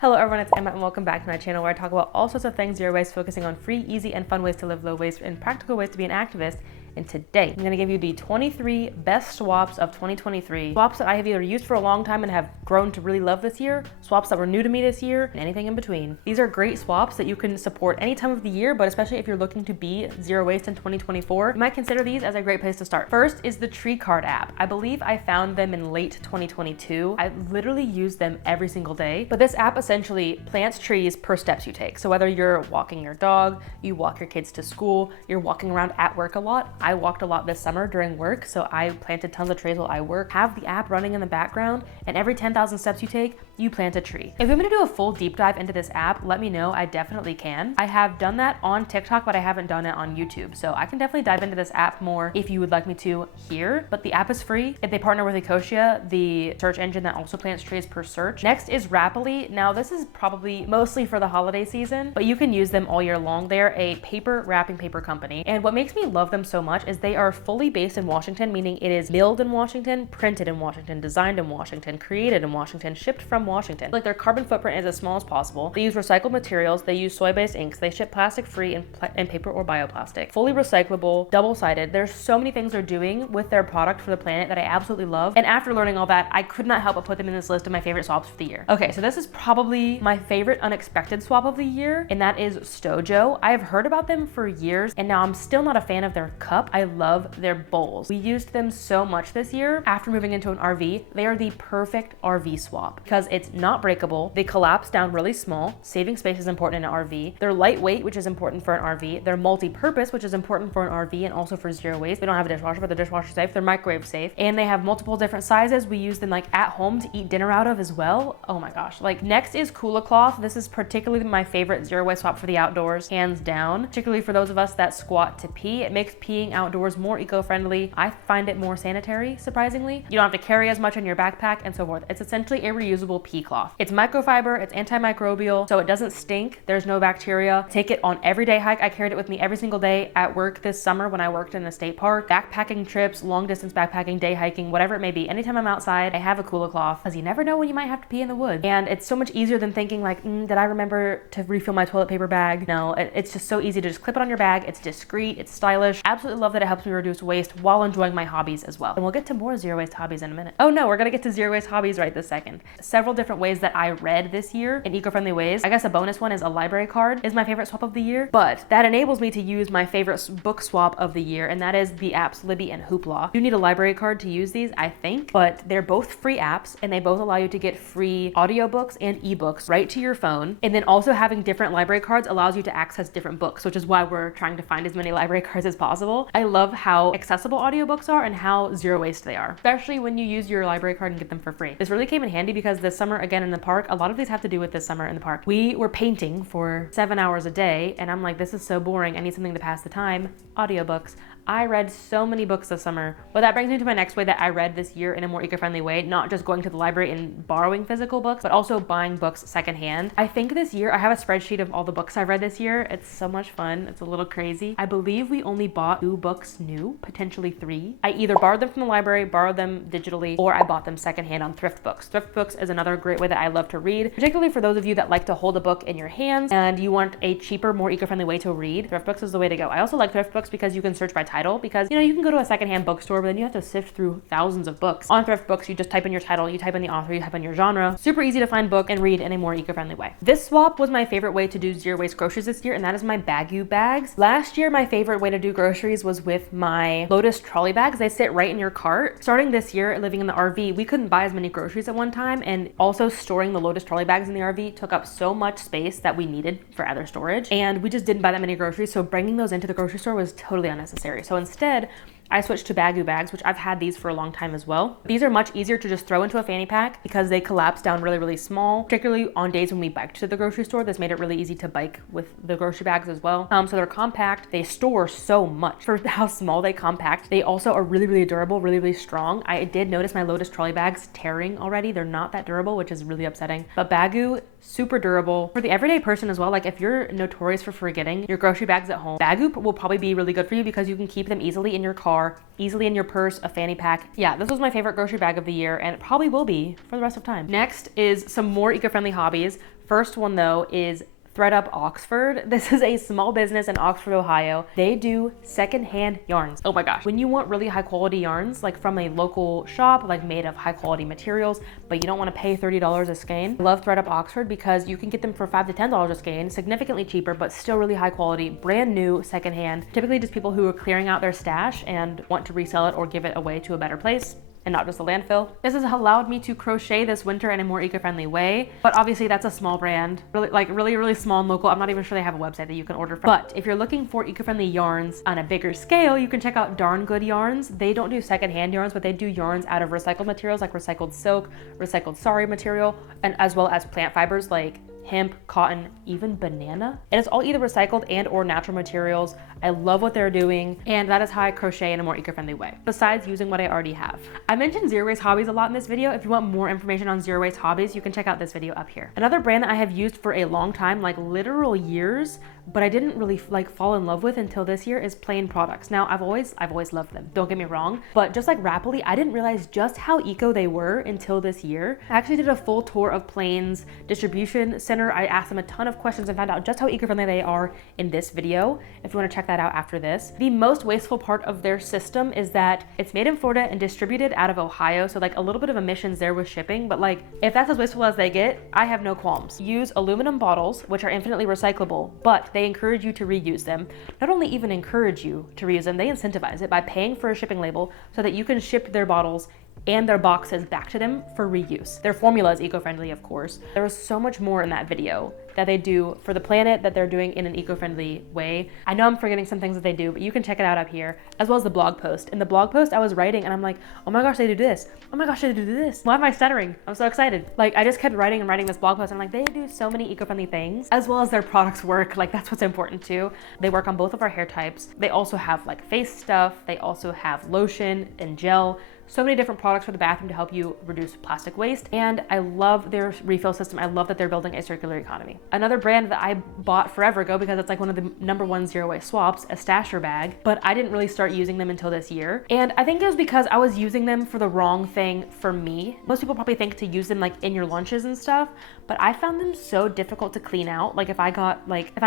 Hello everyone, it's Emma and welcome back to my channel where I talk about all sorts of things zero waste, focusing on free, easy, and fun ways to live low waste and practical ways to be an activist. And today, I'm going to give you the 23 best swaps of 2023. Swaps that I have either used for a long time and have grown to really love this year, swaps that were new to me this year, and anything in between. These are great swaps that you can support any time of the year, but especially if you're looking to be zero waste in 2024, you might consider these as a great place to start. First is the Treecard app. I believe I found them in late 2022. I literally use them every single day, but this app essentially plants trees per steps you take. So whether you're walking your dog, you walk your kids to school, you're walking around at work a lot. I walked a lot this summer during work, so I planted tons of trees while I work. Have the app running in the background, and every 10,000 steps you take, you plant a tree. If you want me to do a full deep dive into this app, let me know. I definitely can. I have done that on TikTok, but I haven't done it on YouTube, so I can definitely dive into this app more if you would like me to here. But the app is free. If they partner with Ecosia, the search engine that also plants trees per search. Next is Wrappily. Now this is probably mostly for the holiday season, but you can use them all year long. They're a paper wrapping paper company, and what makes me love them so much is they are fully based in Washington, meaning it is milled in Washington, printed in Washington, designed in Washington, created in Washington, shipped from Washington. Like, their carbon footprint is as small as possible. They use recycled materials, they use soy-based inks, they ship plastic free and paper or bioplastic, fully recyclable, double-sided. There's so many things they're doing with their product for the planet that I absolutely love. And after learning all that, I could not help but put them in this list of my favorite swaps for the year. Okay, so this is probably my favorite unexpected swap of the year, and that is Stojo. I have heard about them for years, and now I'm still not a fan of their cup. I love their bowls. We used them so much this year after moving into an RV. They are the perfect RV swap because it's not breakable. They collapse down really small. Saving space is important in an RV. They're lightweight, which is important for an RV. They're multi-purpose, which is important for an RV and also for zero waste. They don't have a dishwasher, but they're dishwasher safe. They're microwave safe, and they have multiple different sizes. We use them like at home to eat dinner out of as well. Oh my gosh. Like, next is Kula cloth. This is particularly my favorite zero waste swap for the outdoors, hands down, particularly for those of us that squat to pee. It makes peeing outdoors more eco-friendly. I find it more sanitary, surprisingly. You don't have to carry as much in your backpack and so forth. It's essentially a reusable pee cloth. It's microfiber, it's antimicrobial, so it doesn't stink. There's no bacteria. Take it on everyday hike. I carried it with me every single day at work this summer when I worked in a state park, backpacking trips, long distance backpacking, day hiking, whatever it may be. Anytime I'm outside, I have a Kula cloth because you never know when you might have to pee in the woods. And it's so much easier than thinking like, did I remember to refill my toilet paper bag? No, it's just so easy to just clip it on your bag. It's discreet, it's stylish. Absolutely love that it helps me reduce waste while enjoying my hobbies as well. And we'll get to more zero waste hobbies in a minute. Oh no, we're gonna get to zero waste hobbies right this second. Several different ways that I read this year in eco-friendly ways. I guess a bonus one is a library card is my favorite swap of the year, but that enables me to use my favorite book swap of the year, and that is the apps Libby and Hoopla. You need a library card to use these, I think, but they're both free apps and they both allow you to get free audiobooks and ebooks right to your phone. And then also having different library cards allows you to access different books, which is why we're trying to find as many library cards as possible. I love how accessible audiobooks are and how zero waste they are, especially when you use your library card and get them for free. This really came in handy because this summer, again in the park, a lot of these have to do with this summer in the park. We were painting for 7 hours a day, and I'm like, this is so boring. I need something to pass the time. Audiobooks. I read so many books this summer. But that brings me to my next way that I read this year in a more eco-friendly way, not just going to the library and borrowing physical books, but also buying books secondhand. I think this year, I have a spreadsheet of all the books I read this year. It's so much fun. It's a little crazy. I believe we only bought 2 books new, potentially 3. I either borrowed them from the library, borrowed them digitally, or I bought them secondhand on Thriftbooks. Thriftbooks is another great way that I love to read, particularly for those of you that like to hold a book in your hands and you want a cheaper, more eco-friendly way to read. Thriftbooks is the way to go. I also like Thriftbooks because you can search by title, because, you know, you can go to a secondhand bookstore, but then you have to sift through thousands of books. On Thriftbooks, you just type in your title, you type in the author, you type in your genre. Super easy to find book and read in a more eco-friendly way. This swap was my favorite way to do zero waste groceries this year, and that is my Baggu bags. Last year, my favorite way to do groceries was with my Lotus trolley bags. They sit right in your cart. Starting this year, living in the RV, we couldn't buy as many groceries at one time, and also storing the Lotus trolley bags in the RV took up so much space that we needed for other storage, and we just didn't buy that many groceries, so bringing those into the grocery store was totally unnecessary. So instead, I switched to Baggu bags, which I've had these for a long time as well. These are much easier to just throw into a fanny pack because they collapse down really, really small, particularly on days when we biked to the grocery store. This made it really easy to bike with the grocery bags as well. So they're compact. They store so much for how small they compact. They also are really, really durable, really, really strong. I did notice my Lotus trolley bags tearing already. They're not that durable, which is really upsetting. But Baggu, super durable. For the everyday person as well, like if you're notorious for forgetting your grocery bags at home, Baggu will probably be really good for you because you can keep them easily in your car, easily in your purse, a fanny pack. Yeah, this was my favorite grocery bag of the year, and it probably will be for the rest of time. Next is some more eco-friendly hobbies. First one though is ThreadUp Oxford. This is a small business in Oxford, Ohio. They do secondhand yarns. Oh my gosh. When you want really high quality yarns, like from a local shop, like made of high quality materials, but you don't want to pay $30 a skein, I love ThreadUp Oxford because you can get them for $5 to $10 a skein, significantly cheaper, but still really high quality, brand new, secondhand. Typically just people who are clearing out their stash and want to resell it or give it away to a better place, and not just a landfill. This has allowed me to crochet this winter in a more eco-friendly way, but obviously that's a small brand, really small and local. I'm not even sure they have a website that you can order from. But if you're looking for eco-friendly yarns on a bigger scale, you can check out Darn Good Yarns. They don't do secondhand yarns, but they do yarns out of recycled materials like recycled silk, recycled sari material, and as well as plant fibers like hemp, cotton, even banana. And it's all either recycled and or natural materials. I love what they're doing, and that is how I crochet in a more eco-friendly way, besides using what I already have. I mentioned zero waste hobbies a lot in this video. If you want more information on zero waste hobbies, you can check out this video up here. Another brand that I have used for a long time, like literal years, but I didn't really fall in love with until this year is Plaine Products. Now, I've always loved them, don't get me wrong, but just like Wrappily, I didn't realize just how eco they were until this year. I actually did a full tour of Plaine's distribution center. I asked them a ton of questions and found out just how eco-friendly they are in this video, if you want to check that out after this. The most wasteful part of their system is that it's made in Florida and distributed out of Ohio, so like a little bit of emissions there with shipping, but like if that's as wasteful as they get, I have no qualms. Use aluminum bottles, which are infinitely recyclable, but they encourage you to reuse them. Not only even encourage you to reuse them, they incentivize it by paying for a shipping label so that you can ship their bottles and their boxes back to them for reuse. Their formula is eco-friendly, of course. There was so much more in that video that they do for the planet that they're doing in an eco-friendly way. I know I'm forgetting some things that they do, but you can check it out up here, as well as the blog post. In the blog post, I was writing and I'm like, oh my gosh, they do this. Oh my gosh, they do this. Why am I stuttering? I'm so excited. Like, I just kept writing and writing this blog post. I'm like, they do so many eco-friendly things, as well as their products work. Like, that's what's important too. They work on both of our hair types. They also have like face stuff. They also have lotion and gel. So many different products for the bathroom to help you reduce plastic waste. And I love their refill system. I love that they're building a circular economy. Another brand that I bought forever ago because it's like one of the #1 zero waste swaps, a stasher bag, but I didn't really start using them until this year. And I think it was because I was using them for the wrong thing for me. Most people probably think to use them like in your lunches and stuff, but I found them so difficult to clean out. Like if I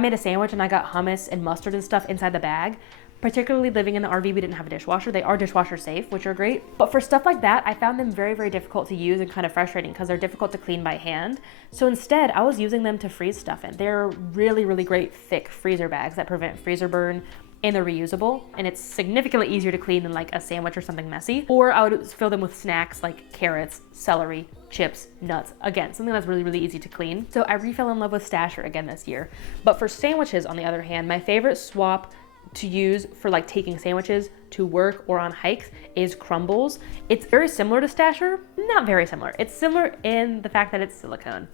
made a sandwich and I got hummus and mustard and stuff inside the bag, particularly living in the RV, we didn't have a dishwasher. They are dishwasher safe, which are great. But for stuff like that, I found them very, very difficult to use and kind of frustrating because they're difficult to clean by hand. So instead, I was using them to freeze stuff in. They're really, really great thick freezer bags that prevent freezer burn, and they're reusable, and it's significantly easier to clean than like a sandwich or something messy. Or I would fill them with snacks like carrots, celery, chips, nuts. Again, something that's really, really easy to clean. So I fell in love with Stasher again this year. But for sandwiches, on the other hand, my favorite swap to use for like taking sandwiches to work or on hikes is Qrumbles. It's very similar to Stasher, not very similar. It's similar in the fact that it's silicone.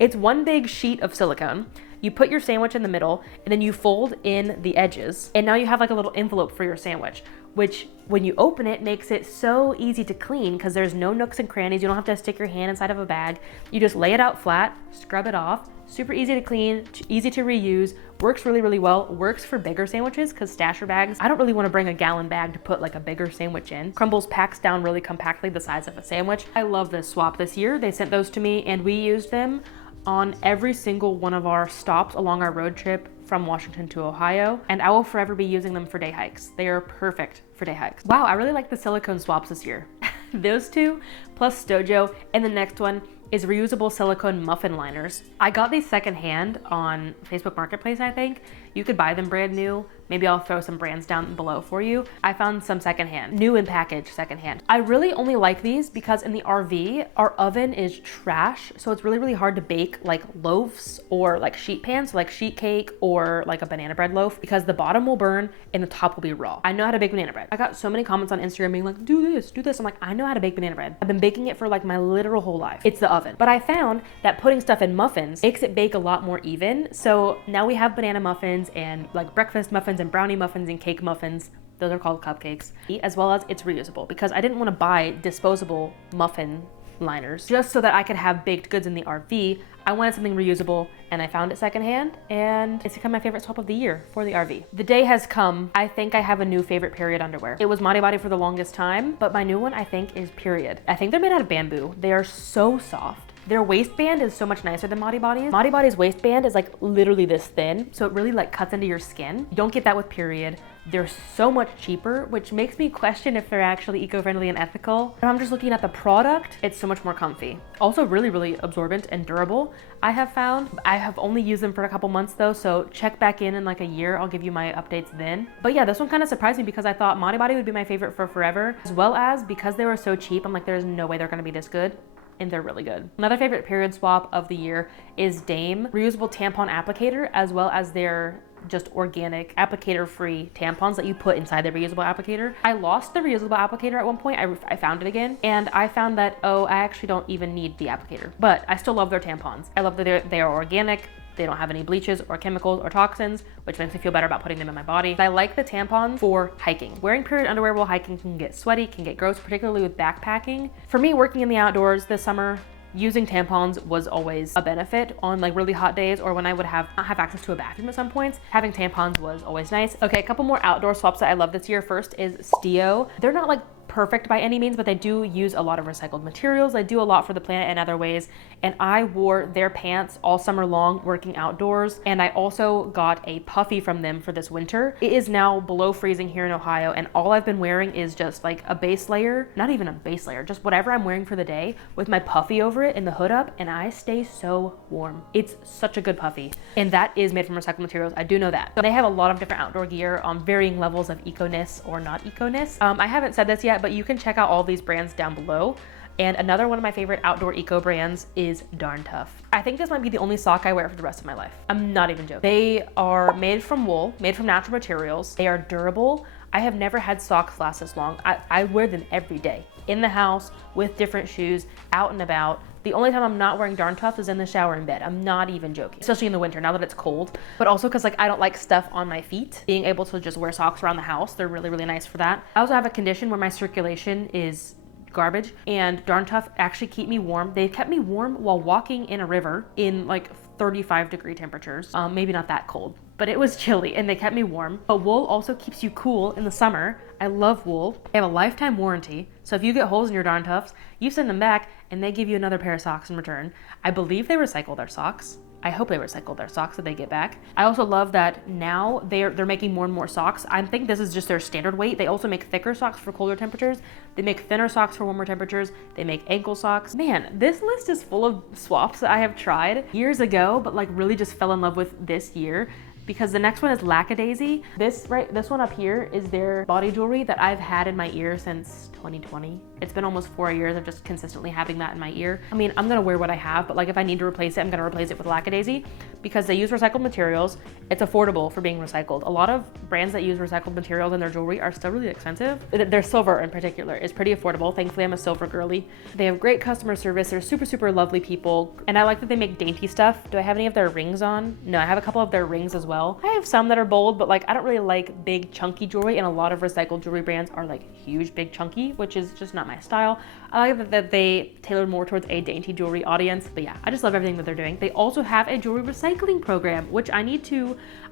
It's one big sheet of silicone. You put your sandwich in the middle and then you fold in the edges, and now you have like a little envelope for your sandwich, which when you open it makes it so easy to clean because there's no nooks and crannies. You don't have to stick your hand inside of a bag. You just lay it out flat, scrub it off. Super easy to clean, easy to reuse, works really, really well. Works for bigger sandwiches because stasher bags, I don't really want to bring a gallon bag to put like a bigger sandwich in. Qrumbles packs down really compactly the size of a sandwich. I love this swap this year. They sent those to me and we used them on every single one of our stops along our road trip from Washington to Ohio, and I will forever be using them for day hikes. They are perfect for day hikes. Wow, I really like the silicone swaps this year. Those two, plus Stojo, and the next one is reusable silicone muffin liners. I got these secondhand on Facebook Marketplace, I think. You could buy them brand new. Maybe I'll throw some brands down below for you. I found some secondhand, new in package secondhand. I really only like these because in the RV, our oven is trash. So it's really, really hard to bake like loaves or like sheet pans, like sheet cake or like a banana bread loaf, because the bottom will burn and the top will be raw. I know how to bake banana bread. I got so many comments on Instagram being like, do this, do this. I'm like, I know how to bake banana bread. I've been baking it for like my literal whole life. It's the oven. But I found that putting stuff in muffins makes it bake a lot more even. So now we have banana muffins and like breakfast muffins and brownie muffins and cake muffins. Those are called cupcakes, as well as it's reusable because I didn't want to buy disposable muffin liners just so that I could have baked goods in the RV. I wanted something reusable and I found it secondhand, and it's become my favorite swap of the year for the RV. The day has come. I think I have a new favorite period underwear. It was Madi Body for the longest time, but my new one I think is Period. I think they're made out of bamboo. They are so soft. Their waistband is so much nicer than Modi Body's. Modi Body's waistband is like literally this thin, so it really like cuts into your skin. You don't get that with Period. They're so much cheaper, which makes me question if they're actually eco-friendly and ethical. If I'm just looking at the product, it's so much more comfy. Also really, really absorbent and durable, I have found. I have only used them for a couple months though, so check back in like a year. I'll give you my updates then. But yeah, this one kind of surprised me because I thought Modi Body would be my favorite for forever, as well as because they were so cheap, I'm like, there's no way they're gonna be this good. And they're really good. Another favorite period swap of the year is Dame reusable tampon applicator, as well as their just organic applicator free tampons that you put inside the reusable applicator. I lost the reusable applicator at one point. I found it again, and I found that, oh, I actually don't even need the applicator, but I still love their tampons. I love that they are organic. They don't have any bleaches or chemicals or toxins, which makes me feel better about putting them in my body. I like the tampons for hiking. Wearing period underwear while hiking can get sweaty, can get gross, particularly with backpacking. For me, working in the outdoors this summer, using tampons was always a benefit on like really hot days, or when I would not have access to a bathroom at some points. Having tampons was always nice. Okay, a couple more outdoor swaps that I love this year. First is Stio. They're not like perfect by any means, but they do use a lot of recycled materials. They do a lot for the planet in other ways. And I wore their pants all summer long working outdoors. And I also got a puffy from them for this winter. It is now below freezing here in Ohio, and all I've been wearing is just like a base layer, not even a base layer, just whatever I'm wearing for the day with my puffy over it and the hood up, and I stay so warm. It's such a good puffy. And that is made from recycled materials. I do know that. So they have a lot of different outdoor gear on varying levels of eco-ness or not eco-ness. I haven't said this yet, but you can check out all these brands down below. And another one of my favorite outdoor eco brands is Darn Tough. I think this might be the only sock I wear for the rest of my life. I'm not even joking. They are made from wool, made from natural materials. They are durable. I have never had socks last this long. I wear them every day, in the house, with different shoes, out and about. The only time I'm not wearing Darn Tough is in the shower in bed. I'm not even joking, especially in the winter now that it's cold, but also because like I don't like stuff on my feet. Being able to just wear socks around the house, they're really, really nice for that. I also have a condition where my circulation is garbage, and Darn Tough actually keep me warm. They kept me warm while walking in a river in like 35-degree temperatures. Maybe not that cold, but it was chilly, and they kept me warm. But wool also keeps you cool in the summer. I love wool. They have a lifetime warranty, so if you get holes in your Darn Toughs, you send them back and they give you another pair of socks in return. I believe they recycle their socks. I hope they recycle their socks that they get back. I also love that now they're making more and more socks. I think this is just their standard weight. They also make thicker socks for colder temperatures. They make thinner socks for warmer temperatures. They make ankle socks. Man, this list is full of swaps that I have tried years ago, but like really just fell in love with this year. Because the next one is Lackadazee. This one up here is their body jewelry that I've had in my ear since 2020. It's been almost 4 years of just consistently having that in my ear. I mean, I'm gonna wear what I have, but like if I need to replace it, I'm gonna replace it with Lackadazee because they use recycled materials. It's affordable for being recycled. A lot of brands that use recycled materials in their jewelry are still really expensive. Their silver in particular is pretty affordable. Thankfully, I'm a silver girly. They have great customer service. They're super, super lovely people. And I like that they make dainty stuff. Do I have any of their rings on? No, I have a couple of their rings as well. I have some that are bold, but like I don't really like big chunky jewelry, and a lot of recycled jewelry brands are like huge, big chunky, which is just not my style. I like that they tailored more towards a dainty jewelry audience, but yeah, I just love everything that they're doing. They also have a jewelry recycling program, which I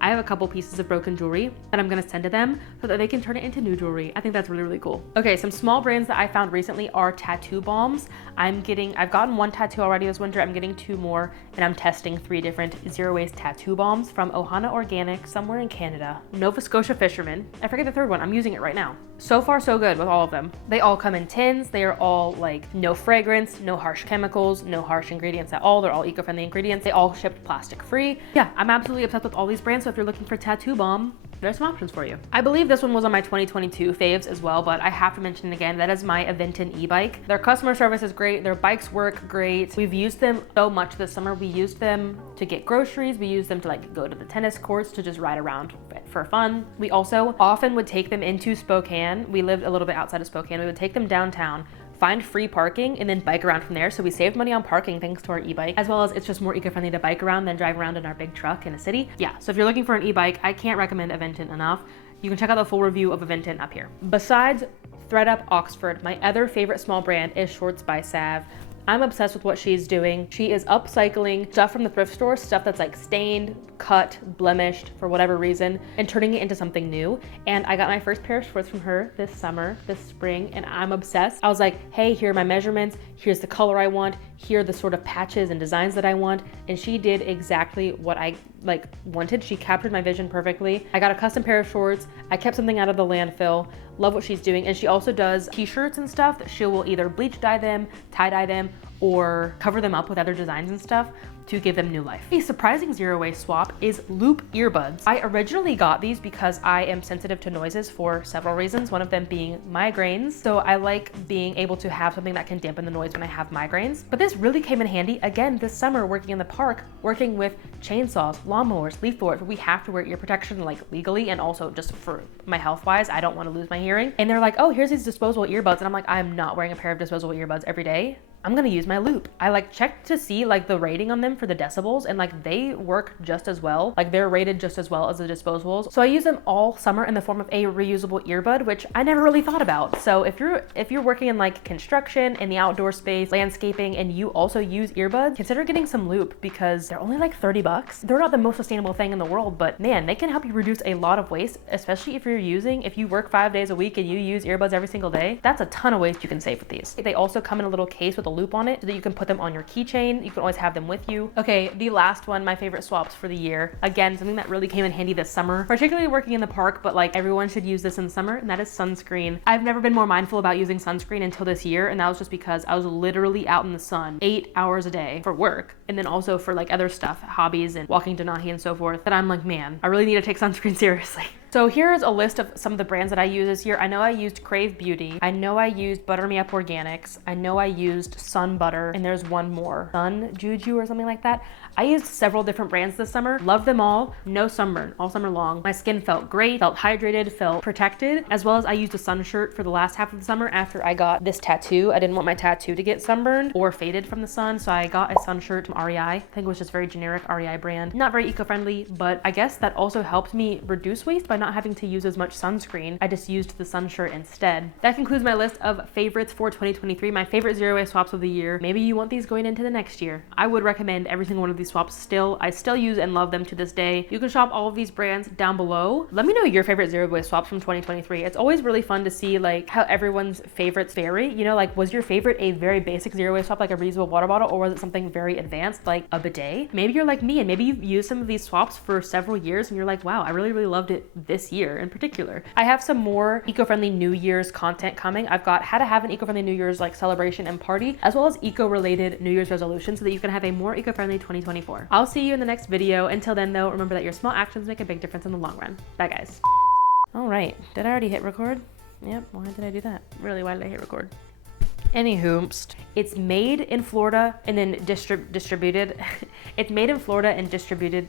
have a couple pieces of broken jewelry that I'm gonna send to them so that they can turn it into new jewelry. I think that's really, really cool. Okay, some small brands that I found recently are tattoo balms. I've gotten one tattoo already this winter. I'm getting 2 more, and I'm testing 3 different zero waste tattoo balms from Ohana Organic, somewhere in Canada. Nova Scotia Fisherman. I forget the third one. I'm using it right now. So far, so good with all of them. They all come in tins. They are all like no fragrance, no harsh chemicals, no harsh ingredients at all. They're all eco-friendly ingredients. They all shipped plastic free. Yeah, I'm absolutely obsessed with all these brands. So if you're looking for tattoo balm, there's some options for you. I believe this one was on my 2022 faves as well, but I have to mention it again. That is my Aventon e-bike. Their customer service is great. Their bikes work great. We've used them so much this summer. We used them to get groceries. We used them to like go to the tennis courts to just ride around for fun. We also often would take them into Spokane. We lived a little bit outside of Spokane. We would take them downtown, find free parking, and then bike around from there. So we saved money on parking thanks to our e-bike, as well as it's just more eco-friendly to bike around than drive around in our big truck in a city. Yeah, so if you're looking for an e-bike, I can't recommend Aventon enough. You can check out the full review of Aventon up here. Besides ThreadUp Oxford, my other favorite small brand is Shorts by Sav. I'm obsessed with what she's doing. She is upcycling stuff from the thrift store, stuff that's like stained, cut, blemished for whatever reason, and turning it into something new. And I got my first pair of shorts from her this spring, and I'm obsessed. I was like, hey, here are my measurements. Here's the color I want. Here are the sort of patches and designs that I want. And she did exactly what I wanted. She captured my vision perfectly. I got a custom pair of shorts. I kept something out of the landfill. Love what she's doing. And she also does t-shirts and stuff that she will either bleach dye them, tie dye them, or cover them up with other designs and stuff to give them new life. A surprising zero waste swap is loop earbuds. I originally got these because I am sensitive to noises for several reasons, one of them being migraines. So I like being able to have something that can dampen the noise when I have migraines. But this really came in handy again this summer working in the park, working with chainsaws, lawnmowers, leaf blowers, where we have to wear ear protection like legally and also just for my health wise, I don't want to lose my hearing. And they're like, oh, here's these disposable earbuds. And I'm like, I'm not wearing a pair of disposable earbuds every day. I'm gonna use my loop. I checked to see the rating on them for the decibels, and they work just as well. They're rated just as well as the disposables. So I use them all summer in the form of a reusable earbud, which I never really thought about. So if you're working in construction, in the outdoor space, landscaping, and you also use earbuds, consider getting some loop because they're only $30. They're not the most sustainable thing in the world, but man, they can help you reduce a lot of waste, especially if you work 5 days a week and you use earbuds every single day. That's a ton of waste you can save with these. They also come in a little case with a loop on it so that you can put them on your keychain. You can always have them with you. Okay, the last one, my favorite swaps for the year. Again, something that really came in handy this summer, particularly working in the park, but everyone should use this in the summer, and that is sunscreen. I've never been more mindful about using sunscreen until this year, and that was just because I was literally out in the sun 8 hours a day for work, and then also for other stuff, hobbies and walking to Nahi and so forth, that I'm like, man, I really need to take sunscreen seriously. So here's a list of some of the brands that I use this year. I know I used Crave Beauty. I know I used Butter Me Up Organics. I know I used Sun Butter, and there's one more, Sun Juju or something like that. I used several different brands this summer. Love them all. No sunburn all summer long. My skin felt great, felt hydrated, felt protected, as well as I used a sun shirt for the last half of the summer after I got this tattoo. I didn't want my tattoo to get sunburned or faded from the sun, so I got a sun shirt from REI. I think it was just very generic REI brand. Not very eco-friendly, but I guess that also helped me reduce waste by not having to use as much sunscreen. I just used the sun shirt instead. That concludes my list of favorites for 2023, my favorite zero waste swaps of the year. Maybe you want these going into the next year. I would recommend every single one of these swaps still. I still use and love them to this day. You can shop all of these brands down below. Let me know your favorite zero waste swaps from 2023. It's always really fun to see how everyone's favorites vary. Was your favorite a very basic zero waste swap like a reusable water bottle, or was it something very advanced like a bidet? Maybe you're like me and maybe you've used some of these swaps for several years and you're like, wow, I really loved it this year in particular. I have some more eco-friendly New Year's content coming. I've got how to have an eco-friendly New Year's celebration and party, as well as eco-related New Year's resolutions so that you can have a more eco-friendly 2024. I'll see you in the next video. Until then though, remember that your small actions make a big difference in the long run. Bye guys. All right, did I already hit record? Yep, why did I do that? Really, why did I hit record? Anywho, it's made in Florida and then distributed. It's made in Florida and distributed.